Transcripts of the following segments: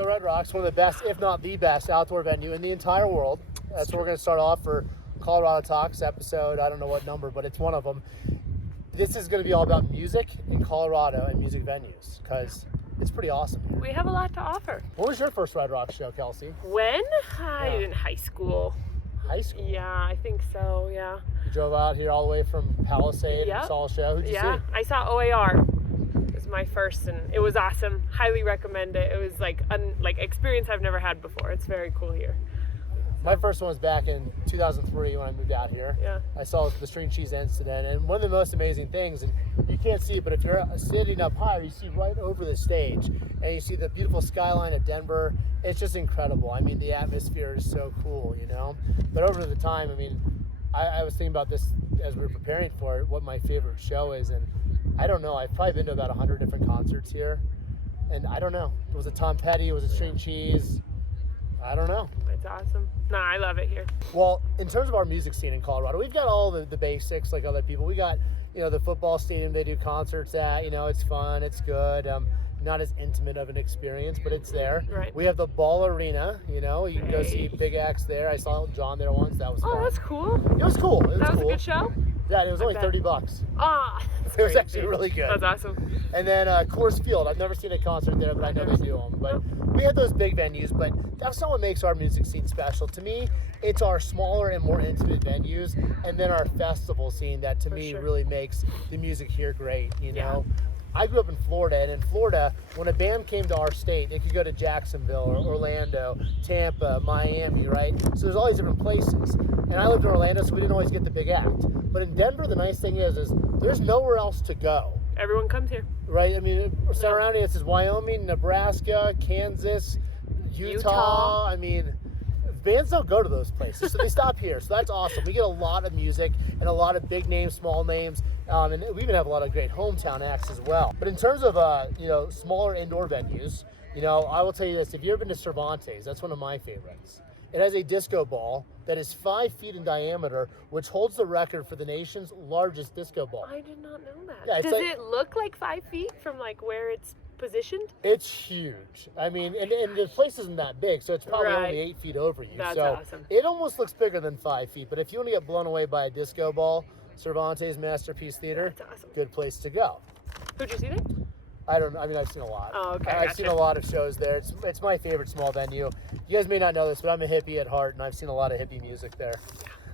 So Red Rocks, one of the best, if not the best, outdoor venue in the entire world. That's where we're going to start off for Colorado Talks episode. I don't know what number, but it's one of them. This is going to be all about music in Colorado and music venues because it's pretty awesome here. We have a lot to offer. What was your first Red Rocks show, Kelsey? When? In high school. High school? Yeah, I think so, yeah. You drove out here all the way from Palisade and saw a show. Who'd you see? I saw OAR. It was my first, and it was awesome. Highly recommend it. It was like experience I've never had before. It's very cool here. My first one was back in 2003 when I moved out here. Yeah. I saw the string cheese incident, and one of the most amazing things, and you can't see it, but if you're sitting up higher, you see right over the stage, and you see the beautiful skyline of Denver. It's just incredible. I mean, the atmosphere is so cool, you know? But over the time, I mean, I was thinking about this as we were preparing for it, what my favorite show is, and I don't know. I've probably been to about 100 different concerts here, and I don't know. It was a Tom Petty, it was a string cheese. I don't know. It's awesome. No, I love it here. Well, in terms of our music scene in Colorado, we've got all the basics like other people. We got, the football stadium they do concerts at. It's fun, it's good. Not as intimate of an experience, but it's there. Right. We have the Ball Arena, you can go see big acts there. I saw John there once. That was fun. Oh, that's cool. It was cool. That was cool. a good show? Yeah, it was only $30. Ah, it was actually really good. That's awesome. And then Coors Field. I've never seen a concert there, but I know they do them. But we had those big venues, but that's not what makes our music scene special. To me, it's our smaller and more intimate venues, and then our festival scene that to me really makes the music here great, Yeah. I grew up in Florida, and in Florida, when a band came to our state, it could go to Jacksonville or Orlando, Tampa, Miami, right? So there's all these different places. And I lived in Orlando, so we didn't always get the big act. But in Denver, the nice thing is there's nowhere else to go. Everyone comes here. Right? I mean, surrounding us is Wyoming, Nebraska, Kansas, Utah. I mean, bands don't go to those places, so they stop here. So that's awesome. We get a lot of music and a lot of big names, small names, and we even have a lot of great hometown acts as well. But in terms of smaller indoor venues, I will tell you this: if you've ever been to Cervantes, that's one of my favorites. It has a disco ball that is 5 feet in diameter, which holds the record for the nation's largest disco ball. I did not know that. Yeah, Does it look like 5 feet from where it's positioned? It's huge. I mean, and the place isn't that big, so it's probably only 8 feet over you. That's so awesome. It almost looks bigger than 5 feet. But if you want to get blown away by a disco ball, Cervantes Theater, That's awesome. good place to go. Who'd you see there? I've seen a lot. Oh, okay. I've seen a lot of shows there. It's my favorite small venue. You guys may not know this, but I'm a hippie at heart, and I've seen a lot of hippie music there.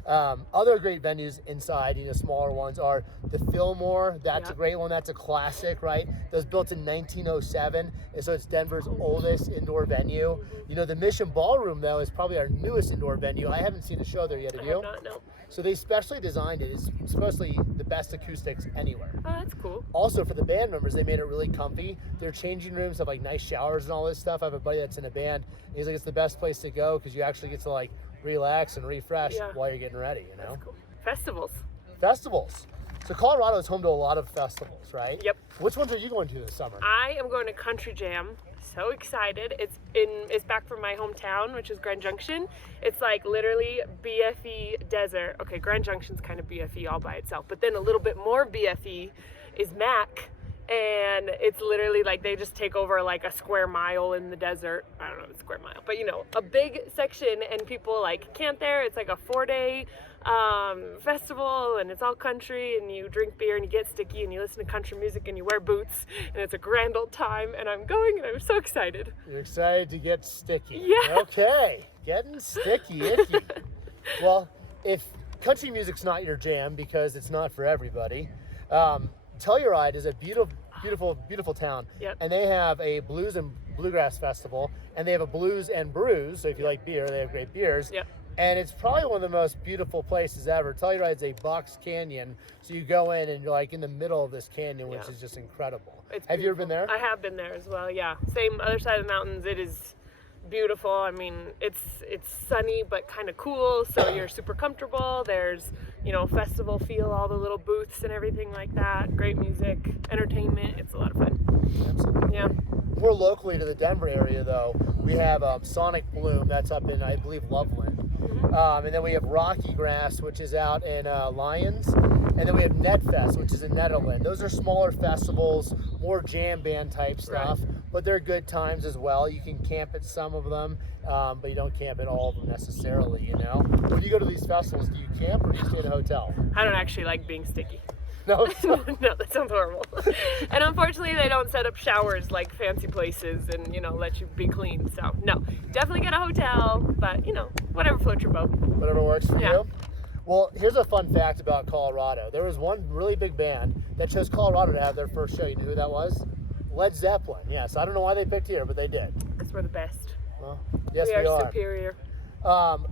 Other great venues inside, smaller ones are the Fillmore. That's a great one. That's a classic, right? That was built in 1907, and so it's Denver's oldest indoor venue. The Mission Ballroom, though, is probably our newest indoor venue. I haven't seen a show there yet, have you? I have not, no. So they specially designed it. It's supposedly the best acoustics anywhere. Oh, that's cool. Also, for the band members, they made it really comfy. Their changing rooms have nice showers and all this stuff. I have a buddy that's in a band. And he's like, it's the best place to go because you actually get to relax and refresh while you're getting ready, That's cool. Festivals. Festivals. So Colorado is home to a lot of festivals, right? Yep. Which ones are you going to this summer? I am going to Country Jam. So excited. It's back from my hometown, which is Grand Junction. It's literally BFE desert. Okay, Grand Junction's kind of BFE all by itself, but then a little bit more BFE is Mac. And it's literally they just take over a square mile in the desert. I don't know the square mile, but a big section, and people camp there. It's a 4-day festival, and it's all country, and you drink beer and you get sticky and you listen to country music and you wear boots, and it's a grand old time, and I'm going and I'm so excited. You're excited to get sticky. Yeah. Okay, getting sticky, icky. Well, if country music's not your jam because it's not for everybody, Telluride is a beautiful town. Yep. And they have a blues and bluegrass festival, and they have a blues and brews. So if you like beer, they have great beers. Yep. And it's probably one of the most beautiful places ever. Telluride's a box canyon, so you go in and you're in the middle of this canyon, which is just incredible. Have you ever been there? I have been there as well. Yeah, same other side of the mountains. It is beautiful. I mean, it's sunny but kind of cool, so you're super comfortable. There's festival feel, all the little booths and everything like that. Great music, entertainment. It's a lot of fun. Absolutely. Yeah. More locally to the Denver area, though, we have Sonic Bloom. That's up in, I believe, Loveland. And then we have Rocky Grass, which is out in Lyons. And then we have Netfest, which is in Nederland. Those are smaller festivals, more jam band type stuff. Right. but they're good times as well. You can camp at some of them, but you don't camp at all of them necessarily, you know? When you go to these festivals, do you camp or do you stay in a hotel? I don't actually like being sticky. No, No, that sounds horrible. And unfortunately, they don't set up showers like fancy places and, you know, let you be clean. So, no, definitely get a hotel, but, you know, whatever floats your boat. whatever works for Yeah. you. Well, here's a fun fact about Colorado. There was one really big band that chose Colorado to have their first show. You know who that was? Led Zeppelin. Yes, I don't know why they picked here, but they did. Because we're the best. Well, yes, we we are are. superior.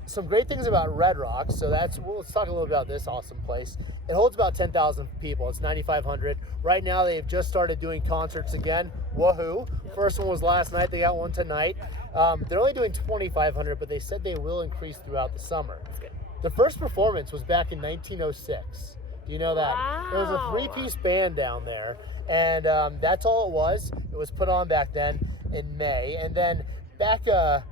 Some great things about Red Rocks. So let's talk a little about this awesome place. It holds about 10,000 people. It's 9,500. Right now, they've just started doing concerts again. Woohoo! First one was last night. They got one tonight. They're only doing 2,500, but they said they will increase throughout the summer. That's good. The first performance was back in 1906. Do you know that? Wow. It was a three-piece band down there, and that's all it was. It was put on back then in May, and then back in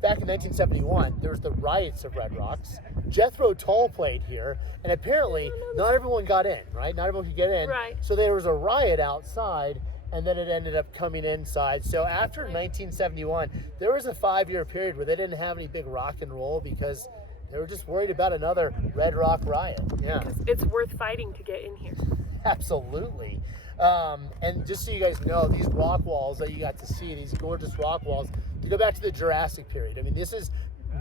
1971, there was the riots of Red Rocks. Jethro Tull played here, and apparently not everyone got in, right? Not everyone could get in. Right. So there was a riot outside, and then it ended up coming inside. So after 1971, there was a 5-year period where they didn't have any big rock and roll because they were just worried about another Red Rock riot. Yeah. Because it's worth fighting to get in here. Absolutely. And just so you guys know, these rock walls that you got to see, these gorgeous rock walls, they go back to the Jurassic period. I mean, this is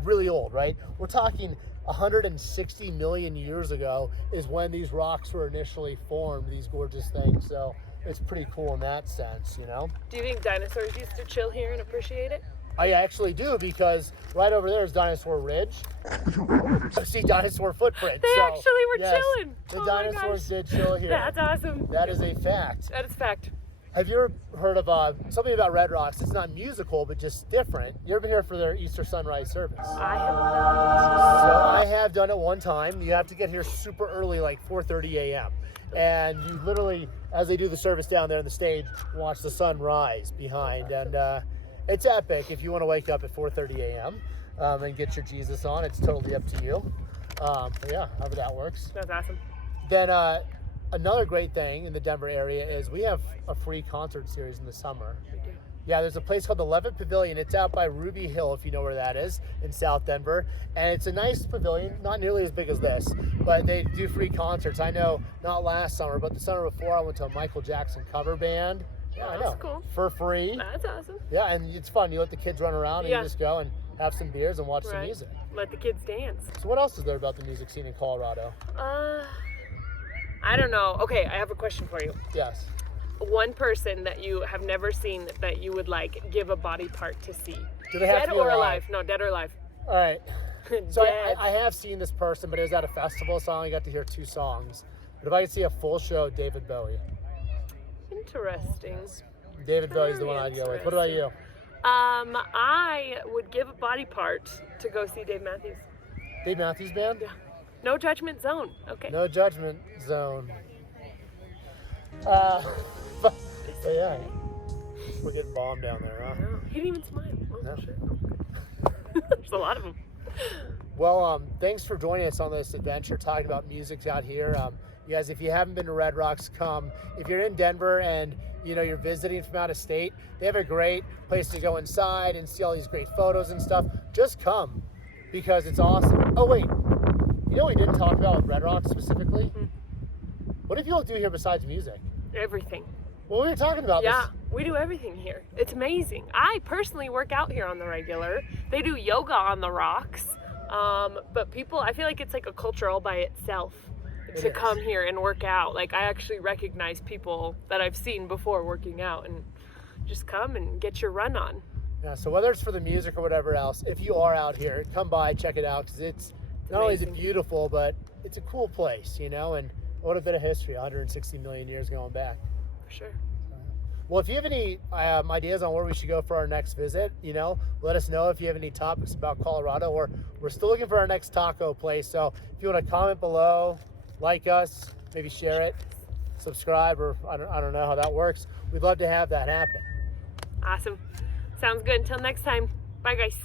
really old, right? We're talking 160 million years ago is when these rocks were initially formed, these gorgeous things. So it's pretty cool in that sense, you know? Do you think dinosaurs used to chill here and appreciate it? I actually do, because right over there is Dinosaur Ridge. I see dinosaur footprints. They so, actually were yes, chilling. The Oh my dinosaurs gosh. did chill here. That's awesome. That is a fact. That is fact. Have you ever heard of something about Red Rocks? It's not musical, but just different. You ever been here for their Easter sunrise service? I have not. So I have done it one time. You have to get here super early, like 4:30 a.m. And you literally, as they do the service down there on the stage, watch the sun rise behind. And it's epic if you want to wake up at 4:30 a.m. And get your Jesus on. It's totally up to you. But yeah, however that works. That's awesome. Then another great thing in the Denver area is we have a free concert series in the summer. We do. Yeah, there's a place called the Levitt Pavilion. It's out by Ruby Hill, if you know where that is, in South Denver. And it's a nice pavilion, not nearly as big as this, but they do free concerts. I know not last summer, but the summer before, I went to a Michael Jackson cover band. Yeah, I know. That's cool. For free. That's awesome. Yeah, and it's fun. You let the kids run around and Yeah. you just go and have some beers and watch some Right. music. Let the kids dance. So what else is there about the music scene in Colorado? I don't know. Okay, I have a question for you. Yes. One person that you have never seen that you would like give a body part to see. Do they have Dead to be or alive? alive? No, dead or alive. All right. So Dead. I have seen this person, but it was at a festival, so I only got to hear 2 songs. But if I could see a full show, David Bowie. Interesting. David Bowie's the Very one I'd go with. What about you? I would give a body part to go see Dave Matthews. Dave Matthews Band? Yeah. No judgment zone. Okay. No Judgment Zone. But yeah, we're getting bombed down there, huh? No, he didn't even smile. Oh, No. shit. There's a lot of them. Well, thanks for joining us on this adventure, talking about music out here. You guys, if you haven't been to Red Rocks, come. If you're in Denver and you're visiting from out of state, they have a great place to go inside and see all these great photos and stuff. Just come, because it's awesome. Oh wait, you know what we didn't talk about with Red Rocks specifically? What do people do here besides music? Everything. Well, we were talking about Yeah, we do everything here. It's amazing. I personally work out here on the regular. They do yoga on the rocks. But people, I feel like it's like a culture all by itself to is. come here and work out. Like, I actually recognize people that I've seen before working out, and just come and get your run on. Yeah, so whether it's for the music or whatever else, if you are out here, come by, check it out, because it's not only is it amazing. beautiful, but it's a cool place, and what a bit of history, 160 million years going back. For sure. Well, if you have any ideas on where we should go for our next visit, let us know if you have any topics about Colorado, or we're still looking for our next taco place. So if you want to comment below, like us, maybe share it, subscribe, or I don't know how that works. We'd love to have that happen. Awesome. Sounds good. Until next time. Bye, guys.